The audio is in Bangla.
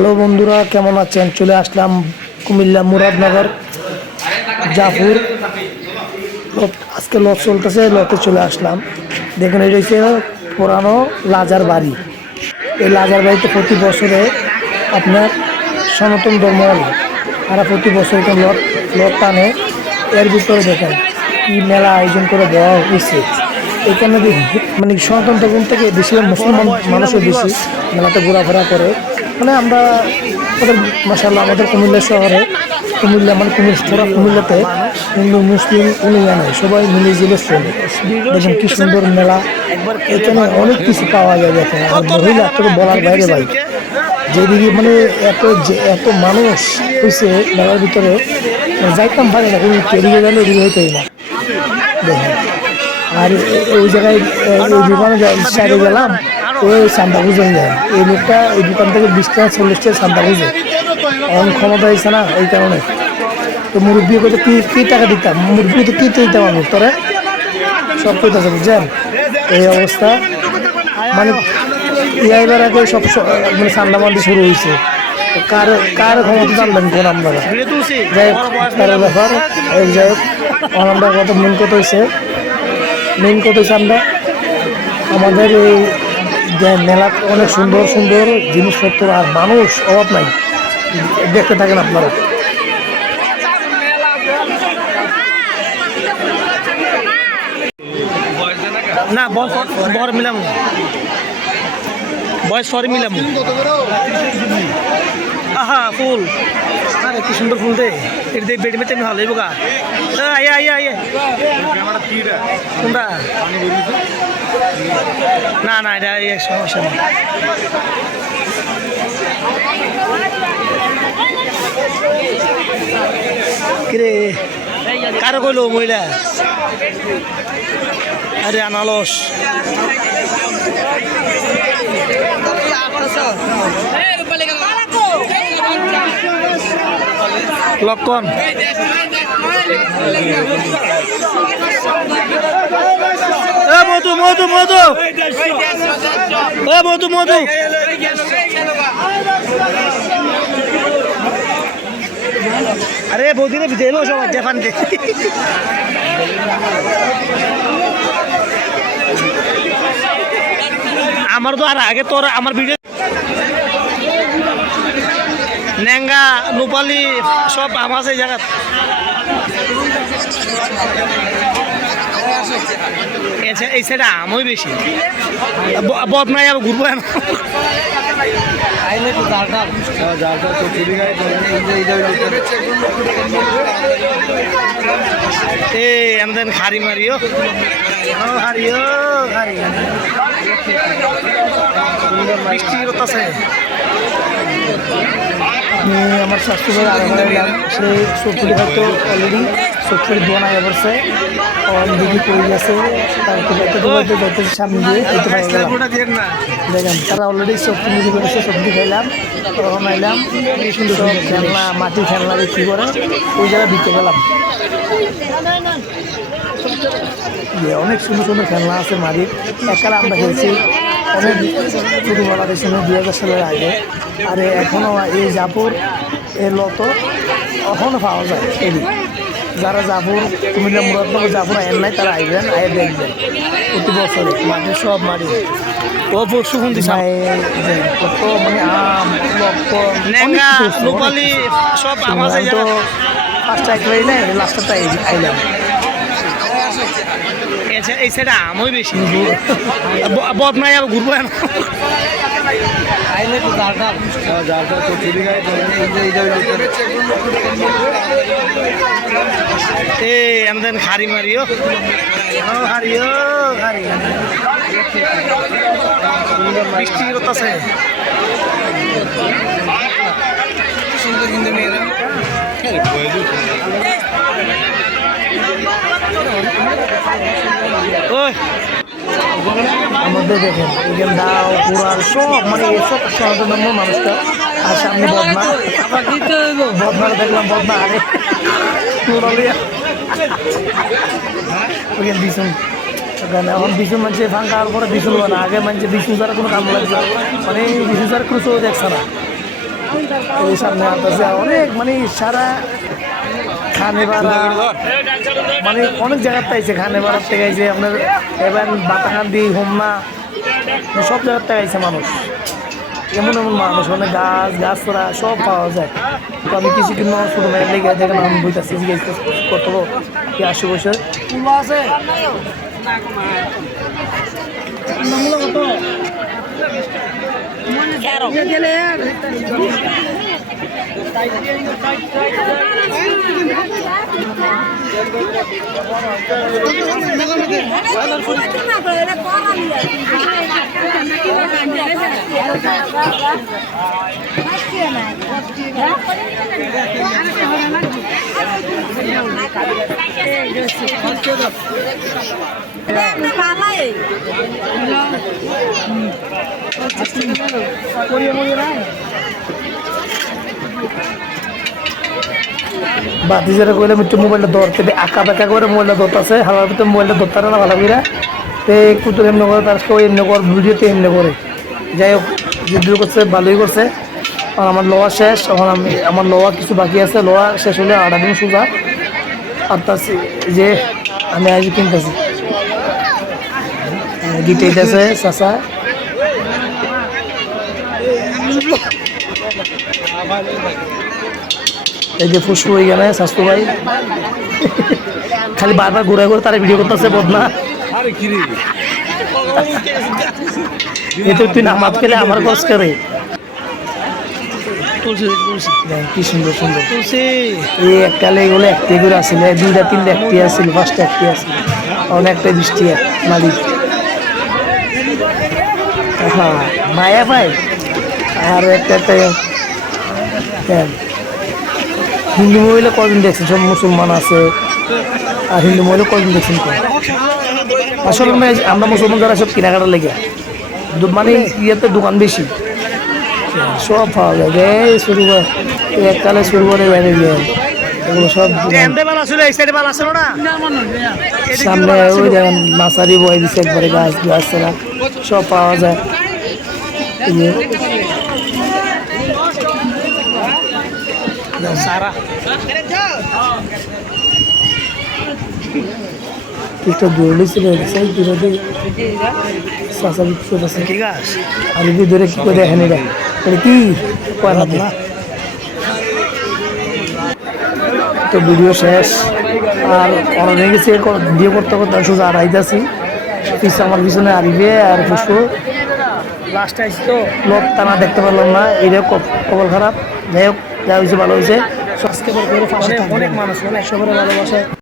হ্যালো বন্ধুরা, কেমন আছেন? চলে আসলাম কুমিল্লা মুরাদনগর জাফর আজকে লজ চলতেছে, লতে চলে আসলাম। দেখেন, এটা হচ্ছে পুরানো লাজার বাড়ি। এই লাজার বাড়িতে প্রতি বছরে আপনার সনাতন ধর্ম তারা প্রতি বছর লট লট টানে। এর ভিতরে দেখেন কি মেলা আয়োজন করে দেওয়া হয়েছে। এখানে মানে সনাতন ধর্ম থেকে বেশি মুসলমান মানুষও বেশি মেলাতে ঘোরাফেরা করে। মানে আমরা আমাদের মাশাআল্লাহ আমাদের কুমিল্লা শহরে, কুমিল্লা মানে কুমিল্লাতে হিন্দু মুসলিম কোনো নেই, সবাই মিলে জিলে চলে। দেখেন কি সুন্দর মেলা, এখানে অনেক কিছু পাওয়া যায়। দেখেন, আর মহিলা থেকে বলার বাইরে ভাই, যেদিকে মানে এত মানুষ হয়েছে মেলার ভিতরে, যাইতাম পারে না, কিন্তু এদিকে গেলে এদিকে হইতেই না। দেখেন, আর ওই জায়গায় ওই দোকানে সাইডে গেলাম, ওই সান্তা পুজো যায়। এই লোকটা এই দোকান থেকে 20 টাকা 40 টাকা সান্তা পুজো, এখন ক্ষমতা হয়েছে না, এই কারণে। তো মুরব্বী করতে কি টাকা দিতাম, মুরব্বী তো কি দিতাম আমি তোরে, সব কইতেছে, বুঝছেন? এই অবস্থা মানে এবার আগে সব মানে সান্ডা মান্ডি শুরু হয়েছে। কার কার ক্ষমতা জানবেন কোন আপনারা? যাই হোক, তার ব্যাপার। যাই হোক, আমরা কত মেন কথা হয়েছে আমরা আমাদের এই মেলা অনেক সুন্দর সুন্দর জিনিসপত্র, আর মানুষ অভাব নাই। দেখতে থাকেন আপনারা। না বর মিলাম, বয়স সরি মিলাম। আহা ফুল, আরে কি সুন্দর ফুল দে, এটা দিয়ে বেড মেতে ভালো হইব গা। আইয়া আইয়া আইয়া কোনটা? না না, এটা সমস্যা নেই। কিরে কারো কইলো মহিলা? আরে আনালস লক্ষণ মধু মধু মধু মধু মধু আরে বৌদিনে দেলো সবাই দেখান দে। আমার তো আর আগে তোর আমার ভিডিও নেঙ্গা নোপালি সব আমার এই জায়গা। এই সাইডে আমই বেশি, বদনাই আবার ঘুরবো না। এমন হারি মারিও হারিও হারি বৃষ্টি আছে। আমার শাশুড়ি ভাই আগে এলাম, সে সবজি হয়তো অলরেডি সবজি দোয়া নাই পড়ছে, অলরেডি পড়ে গেছে। তারপরে যাইতেছে সামনে দিয়ে হইতে পারে দেখেন, তারা অলরেডি সবজি মুড়ি করেছে। সবজি খাইলাম, তখন আইলাম সব খেলনা, মাটি খেলনা বিক্রি করে ওই জায়গায় বিক্রি গেলাম। অনেক সুন্দর সুন্দর খেলনা আছে মাটির, একালে আমরা খেলছি অনেক ছোটোবেলা দেখছি 2000 সালের আগে। আর এখনও এই জাফর এর লত এখনও পাওয়া যায়। এদিক যারা জাফর কুমিল্লা মুরাদনগর জাফর আইন নাই, তারা আইবেন, আয়ে দেখবেন প্রতি বছরে মাটি সব মাটি ও পরশু খুন্দি কত মানে আম লোকালি সব আমার তো 5টা একলাই নেই, লাস্টটা আইলাম। এই সাইডে আমই বেশি, বদনাই আবার ঘুরবো না। এমন হারি মারিও হারিও হারি বৃষ্টি আছে। আমাদের দেখেন এখানে দাও পুরার সব মানে এসব সনাতন ধর্ম মানুষটা। আর সামনে বদনা, বদনাটা দেখলাম, বদনা আগে ভীষণ এখন ভীষণ মানুষ ফাঁকা হওয়ার পরে ভীষণ না, আগে মানুষ ভীষণ ছাড়া কোনো কাম লাগবে, মানে ভীষণ ছাড়া কোনো চোখ দেখছে না। এই সামনে আছে অনেক মানে সারা খানে বাড়া মানে অনেক জায়গার আইছে খানে বাড়ার থেকে আইছে আপনার এবার বাতাকান্দি হোমনা সব জায়গার থেকে আইছে মানুষ এমন এমন মানুষ মানে গাছরা সব পাওয়া যায় তো আমি কিছুদিন মানুষ ছোটো মেয়ের লেগে দেখেন আমি বইতেছি কত কি 80 বছর আছে বাতি যারা কইলে একটু মোবাইলটা ধরতে আঁকা বাঁকা করে মোবাইলটা ধরতেছে হালার ভিতরে মোবাইলটা ধরতে না ভালো করে তো কুতুর এমনি করে তার কেউ এমনি কর ভিডিওতে এমনি করে যাই হোক ভিডিও করছে ভালোই করছে আর আমার লোয়া শেষ এখন আমি আমার লোয়া কিছু বাকি আছে লোয়া শেষ হলে 8 দিন সোজা আর তার যে আমি আজ কিনতেছি গিটেছে চাষা এই যে ফুসফু হয়ে গেলে স্বাস্থ্য ভাই খালি বারবার ঘুরে ঘুরে তারা ভিডিও করতেছে বদনা তুই নামাজ খেলে আমার কষ্ট করে কি সুন্দর সুন্দর এই এককালে এগুলো একটি করে আসছিল 2টা 3টা একটি আসছিল 5টা একটি আসছিল অনেকটা বৃষ্টি মালিক হ্যাঁ মায়া ভাই আর একটা হিন্দু মহিলা কদিন দেখছেন সব মুসলমান আছে আর হিন্দু মহিলা কদিন দেখছেন আসলে আমরা মুসলমান যারা সব কেনাকাটা লেগে মানে ইয়েতে দোকান বেশি সব পাওয়া যায় শুরু করে এককালে শুরু করে বাইরে যায় এগুলো সব সামনে ওই দেখেন নার্সারি বই দিচ্ছে একবারে গাছ গাছরা সব পাওয়া যায় একটা দৌড়ি ছিল সেই দূরে চাষা বিক্রি আছে ঠিক আছে আর দূরে কি করে দেখেন এটা কি কয়না তো ভিডিও শেষ আর অনেক গেছে ভিডিও করতে করতে সোজা আর আইতাছি পিছনে আমার পিছনে আরিবে আর পুষ্প লাস্টে আসছি তো লোক টানা দেখতে পারলাম না এটা খবর খারাপ যাই হোক যা হয়েছে ভালো হয়েছে অনেক মানুষ অনেক সবার ভালোবাসে